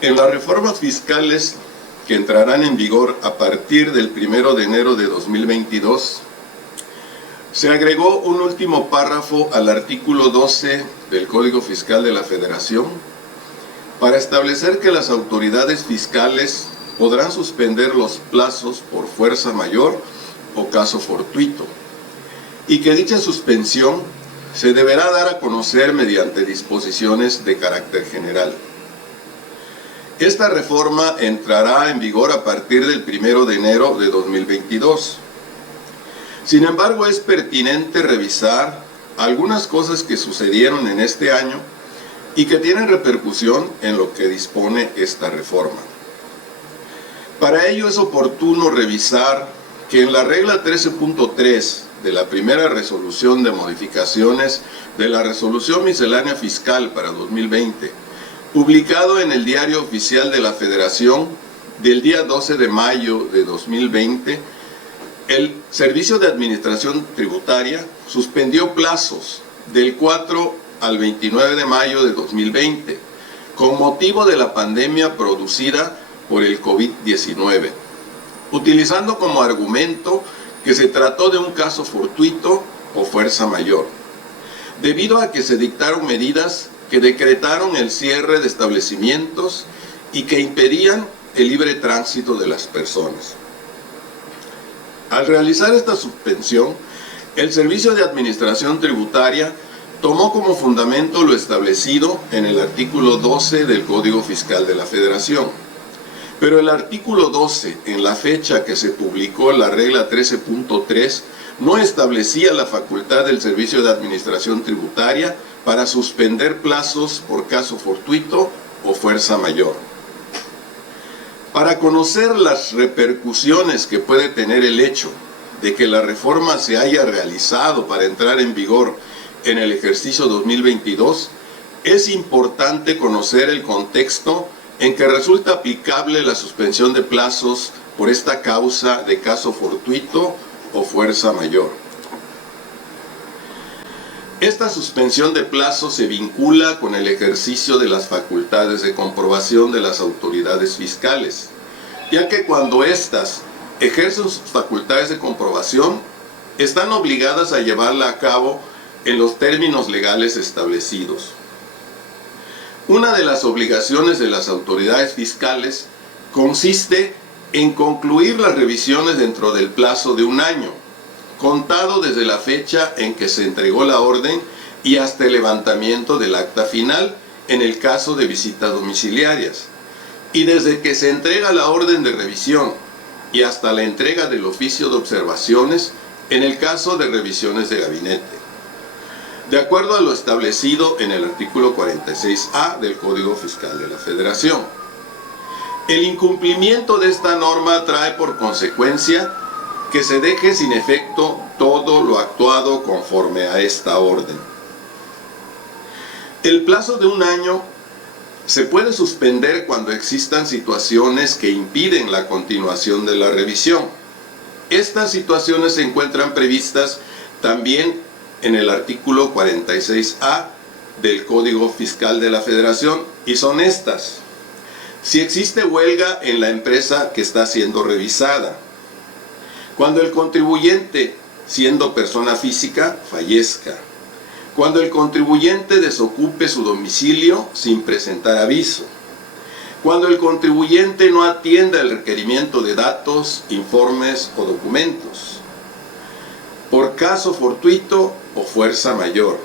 En las reformas fiscales que entrarán en vigor a partir del 1 de enero de 2022, se agregó un último párrafo al artículo 12 del Código Fiscal de la Federación para establecer que las autoridades fiscales podrán suspender los plazos por fuerza mayor o caso fortuito, y que dicha suspensión se deberá dar a conocer mediante disposiciones de carácter general. Esta reforma entrará en vigor a partir del 1 de enero de 2022. Sin embargo, es pertinente revisar algunas cosas que sucedieron en este año y que tienen repercusión en lo que dispone esta reforma. Para ello es oportuno revisar que en la regla 13.3 de la primera resolución de modificaciones de la Resolución Miscelánea Fiscal para 2020, publicado en el Diario Oficial de la Federación del día 12 de mayo de 2020, el Servicio de Administración Tributaria suspendió plazos del 4 al 29 de mayo de 2020 con motivo de la pandemia producida por el COVID-19, utilizando como argumento que se trató de un caso fortuito o fuerza mayor, debido a que se dictaron medidas que decretaron el cierre de establecimientos y que impedían el libre tránsito de las personas. Al realizar esta suspensión, el Servicio de Administración Tributaria tomó como fundamento lo establecido en el artículo 12 del Código Fiscal de la Federación. Pero el artículo 12, en la fecha que se publicó la regla 13.3, no establecía la facultad del Servicio de Administración Tributaria para suspender plazos por caso fortuito o fuerza mayor. Para conocer las repercusiones que puede tener el hecho de que la reforma se haya realizado para entrar en vigor en el ejercicio 2022, es importante conocer el contexto en que resulta aplicable la suspensión de plazos por esta causa de caso fortuito o fuerza mayor. Esta suspensión de plazos se vincula con el ejercicio de las facultades de comprobación de las autoridades fiscales, ya que cuando éstas ejercen sus facultades de comprobación, están obligadas a llevarla a cabo en los términos legales establecidos. Una de las obligaciones de las autoridades fiscales consiste en concluir las revisiones dentro del plazo de un año, contado desde la fecha en que se entregó la orden y hasta el levantamiento del acta final en el caso de visitas domiciliarias, y desde que se entrega la orden de revisión y hasta la entrega del oficio de observaciones en el caso de revisiones de gabinete, de acuerdo a lo establecido en el artículo 46A del Código Fiscal de la Federación. El incumplimiento de esta norma trae por consecuencia que se deje sin efecto todo lo actuado conforme a esta orden. El plazo de un año se puede suspender cuando existan situaciones que impiden la continuación de la revisión. Estas situaciones se encuentran previstas también en el artículo 46A del Código Fiscal de la Federación, y son estas: si existe huelga en la empresa que está siendo revisada, cuando el contribuyente, siendo persona física, fallezca, cuando el contribuyente desocupe su domicilio sin presentar aviso, cuando el contribuyente no atienda el requerimiento de datos, informes o documentos, por caso fortuito o fuerza mayor.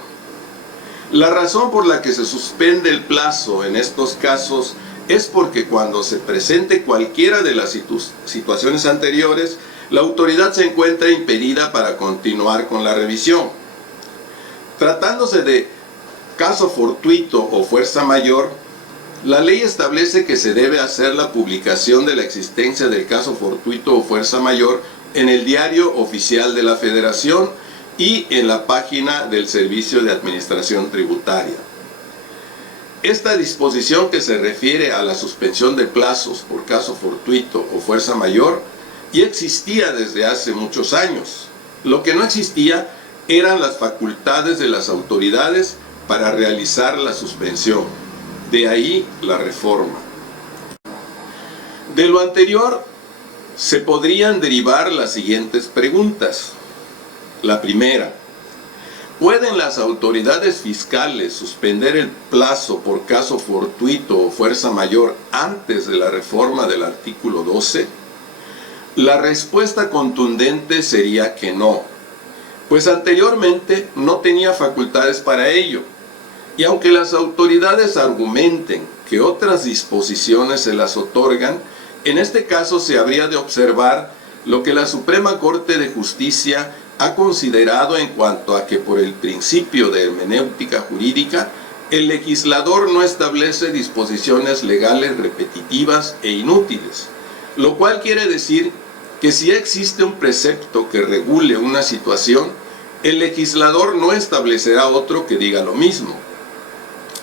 La razón por la que se suspende el plazo en estos casos es porque cuando se presente cualquiera de las situaciones anteriores, la autoridad se encuentra impedida para continuar con la revisión. Tratándose de caso fortuito o fuerza mayor, la ley establece que se debe hacer la publicación de la existencia del caso fortuito o fuerza mayor en el Diario Oficial de la Federación y en la página del Servicio de Administración Tributaria. Esta disposición, que se refiere a la suspensión de plazos por caso fortuito o fuerza mayor, ya existía desde hace muchos años. Lo que no existía eran las facultades de las autoridades para realizar la suspensión. De ahí la reforma. De lo anterior se podrían derivar las siguientes preguntas. La primera: ¿pueden las autoridades fiscales suspender el plazo por caso fortuito o fuerza mayor antes de la reforma del artículo 12? La respuesta contundente sería que no, pues anteriormente no tenía facultades para ello. Y aunque las autoridades argumenten que otras disposiciones se las otorgan, en este caso se habría de observar lo que la Suprema Corte de Justicia ha considerado en cuanto a que por el principio de hermenéutica jurídica, el legislador no establece disposiciones legales repetitivas e inútiles, lo cual quiere decir que si existe un precepto que regule una situación, el legislador no establecerá otro que diga lo mismo.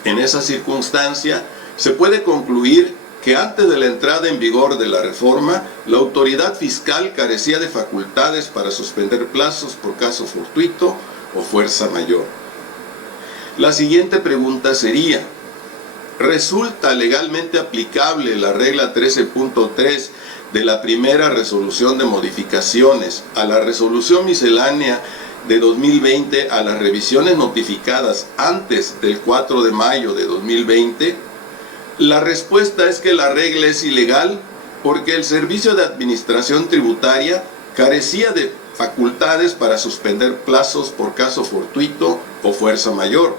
En esa circunstancia, se puede concluir que antes de la entrada en vigor de la reforma, la autoridad fiscal carecía de facultades para suspender plazos por caso fortuito o fuerza mayor. La siguiente pregunta sería: ¿resulta legalmente aplicable la regla 13.3 de la primera resolución de modificaciones a la resolución miscelánea de 2020 a las revisiones notificadas antes del 4 de mayo de 2020? La respuesta es que la regla es ilegal porque el Servicio de Administración Tributaria carecía de facultades para suspender plazos por caso fortuito o fuerza mayor.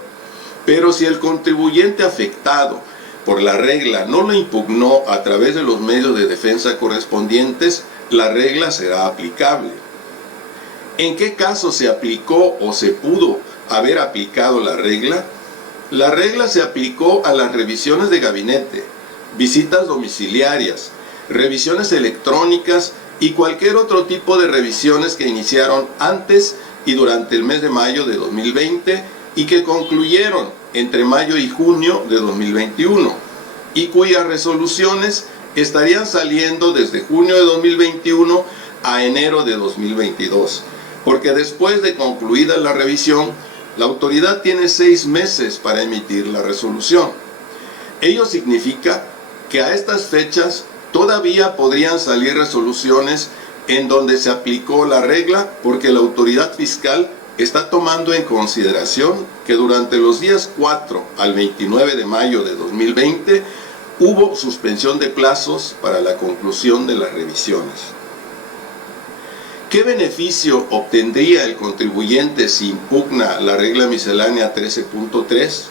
Pero si el contribuyente afectado por la regla no lo impugnó a través de los medios de defensa correspondientes, la regla será aplicable. ¿En qué caso se aplicó o se pudo haber aplicado la regla? La regla se aplicó a las revisiones de gabinete, visitas domiciliarias, revisiones electrónicas y cualquier otro tipo de revisiones que iniciaron antes y durante el mes de mayo de 2020 y que concluyeron entre mayo y junio de 2021 y cuyas resoluciones estarían saliendo desde junio de 2021 a enero de 2022, porque después de concluida la revisión, la autoridad tiene 6 meses para emitir la resolución. Ello significa que a estas fechas todavía podrían salir resoluciones en donde se aplicó la regla, porque la autoridad fiscal está tomando en consideración que durante los días 4 al 29 de mayo de 2020 hubo suspensión de plazos para la conclusión de las revisiones. ¿Qué beneficio obtendría el contribuyente si impugna la regla miscelánea 13.3?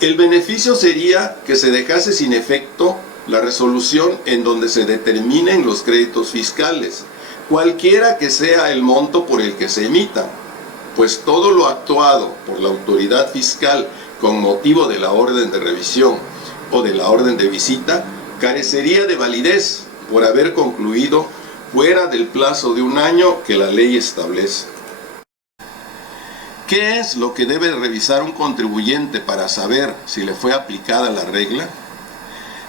El beneficio sería que se dejase sin efecto la resolución en donde se determinen los créditos fiscales, cualquiera que sea el monto por el que se emitan, pues todo lo actuado por la autoridad fiscal con motivo de la orden de revisión o de la orden de visita carecería de validez por haber concluido fuera del plazo de 1 año que la ley establece. ¿Qué es lo que debe revisar un contribuyente para saber si le fue aplicada la regla?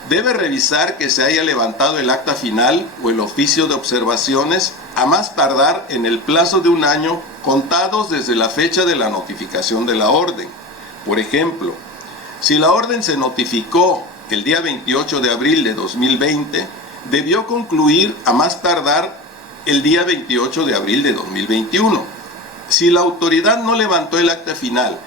Debe revisar que se haya levantado el acta final o el oficio de observaciones a más tardar en el plazo de 1 año contados desde la fecha de la notificación de la orden. Por ejemplo, si la orden se notificó el día 28 de abril de 2020, debió concluir a más tardar el día 28 de abril de 2021. Si la autoridad no levantó el acta final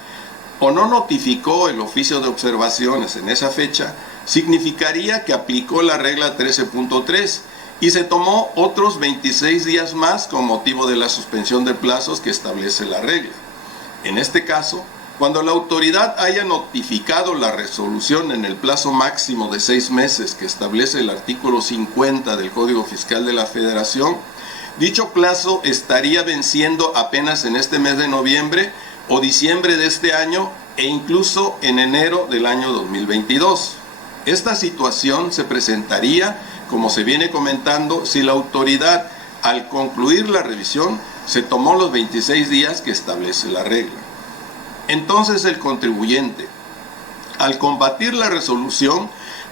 o no notificó el oficio de observaciones en esa fecha, significaría que aplicó la regla 13.3 y se tomó otros 26 días más con motivo de la suspensión de plazos que establece la regla. En este caso, cuando la autoridad haya notificado la resolución en el plazo máximo de 6 meses que establece el artículo 50 del Código Fiscal de la Federación, dicho plazo estaría venciendo apenas en este mes de noviembre o diciembre de este año e incluso en enero del año 2022. Esta situación se presentaría, como se viene comentando, si la autoridad, al concluir la revisión, se tomó los 26 días que establece la regla. Entonces el contribuyente, al combatir la resolución,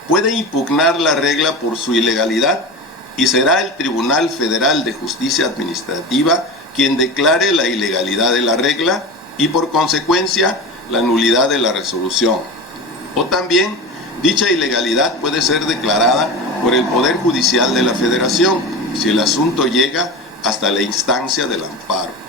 puede impugnar la regla por su ilegalidad y será el Tribunal Federal de Justicia Administrativa quien declare la ilegalidad de la regla y por consecuencia la nulidad de la resolución. O también dicha ilegalidad puede ser declarada por el Poder Judicial de la Federación, si el asunto llega hasta la instancia del amparo.